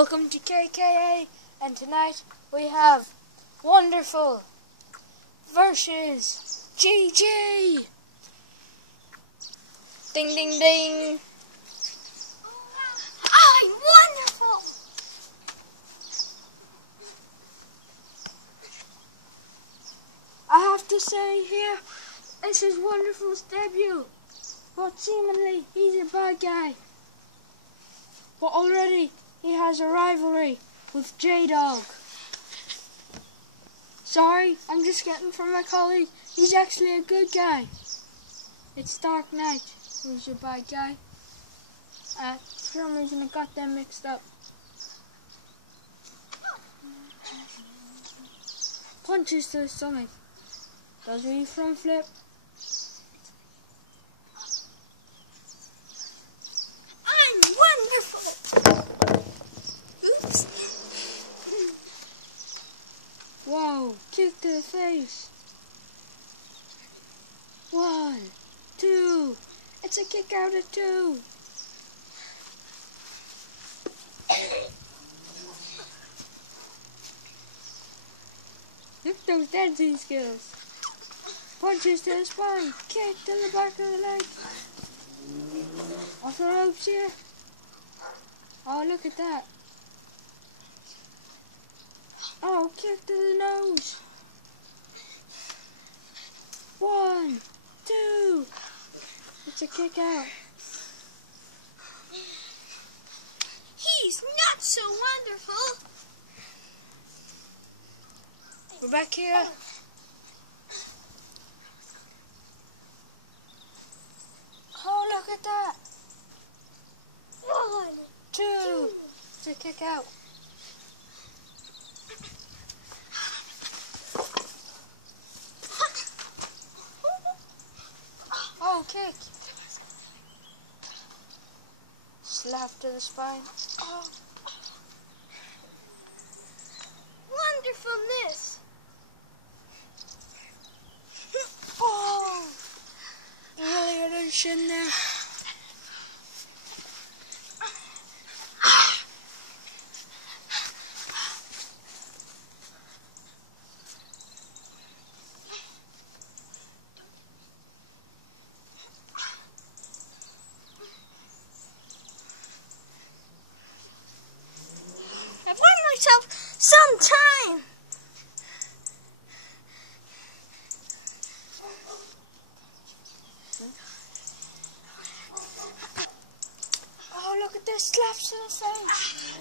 Welcome to KKA, and tonight we have Wonderful versus GG. Ding ding ding. I'm wonderful. I have to say here, this is Wonderful's debut, but seemingly he's a bad guy. But already he has a rivalry with J-Dog. Sorry, I'm just getting from my colleague. He's actually a good guy. It's Dark Knight who's a bad guy. For some reason I got them mixed up. Punches to the stomach. Does he front flip? I'm wonderful. Oops. Whoa, kick to the face. 1, 2. It's a kick out of 2. Look at those dancing skills. Punches to the spine. Kick to the back of the leg. Off the ropes here. Oh, look at that. Oh, kick to the nose. 1, 2. It's a kick out. He's not so wonderful. We're back here. Oh, look at that. 1, 2. It's a kick out. Oh, kick. Slap to the spine. Oh. Wonderfulness. Oh. Really got a shin there. I've won myself some time. Oh, look at this slaps to the face.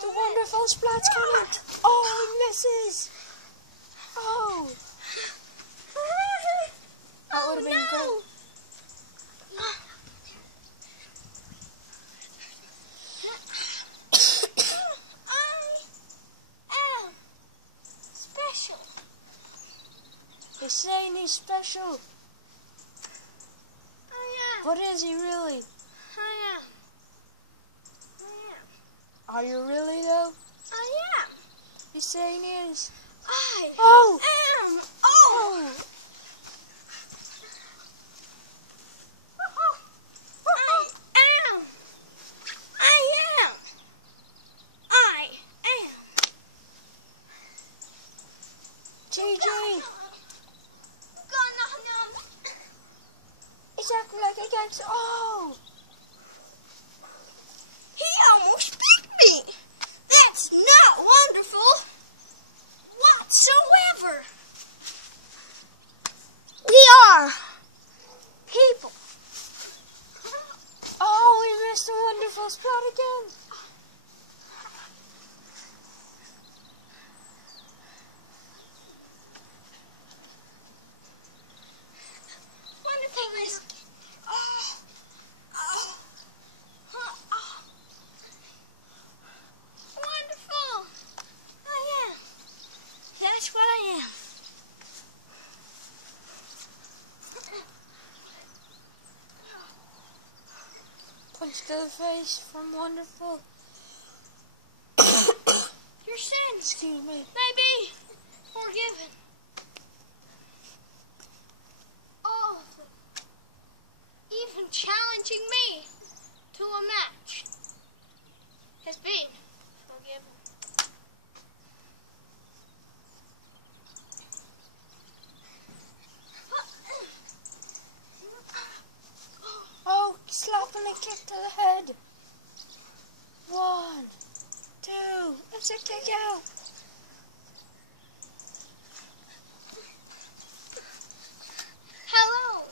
The Wonderful splat's coming. Oh, he misses. Oh. That would have been great. I am special. He's saying he's special. I am. But is he really? I am. Are you really though? I am. He's saying he is. I Oh! am. Oh. Oh! I am. I am. I am. GG! It's acting like against. Oh! He almost beat me. That's not wonderful whatsoever. We are people. Oh, we missed a Wonderful spot again. Wonderful is. Wonderful. I am. That's what I am. Punch to the face from Wonderful. Your sins Excuse me. may be forgiven. All of them. you go. Hello.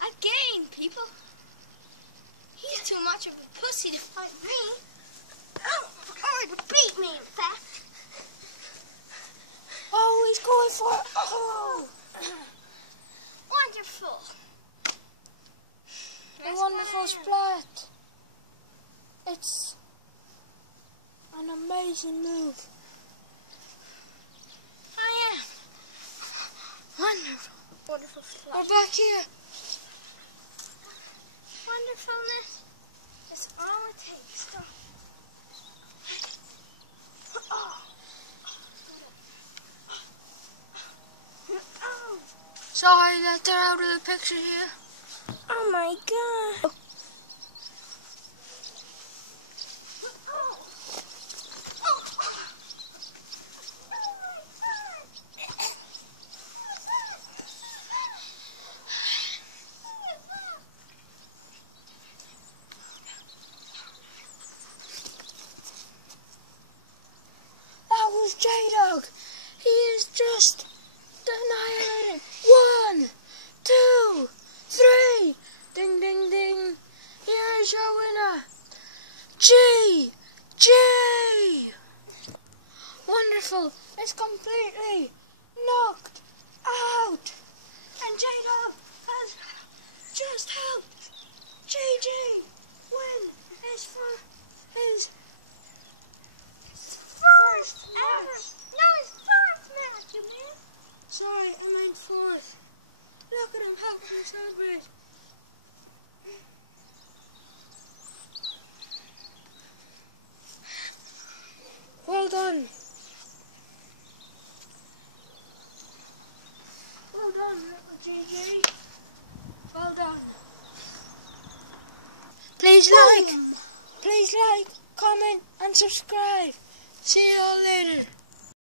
Again, people. He's too much of a pussy to fight me. Oh, or to beat me, in fact. Oh, he's going for it. Oh. Wonderful. A wonderful splat. It's an amazing move. I am. Wonderful. Wonderful splat. We're back here. Wonderfulness is all it takes. Sorry that they're out of the picture here. Oh my god. That was J-Dog. He is just annihilating. 1, 2, 3. Ding, ding, ding. Here is your winner. G. Wonderful. It's completely knocked out. And J-Dog has just helped GG win his First ever. No, it's fourth match, you mean? Sorry, I meant fourth. Look at him helping him celebrate. Well done. Well done, little GG. Well done. Please like, comment and subscribe. See you all later.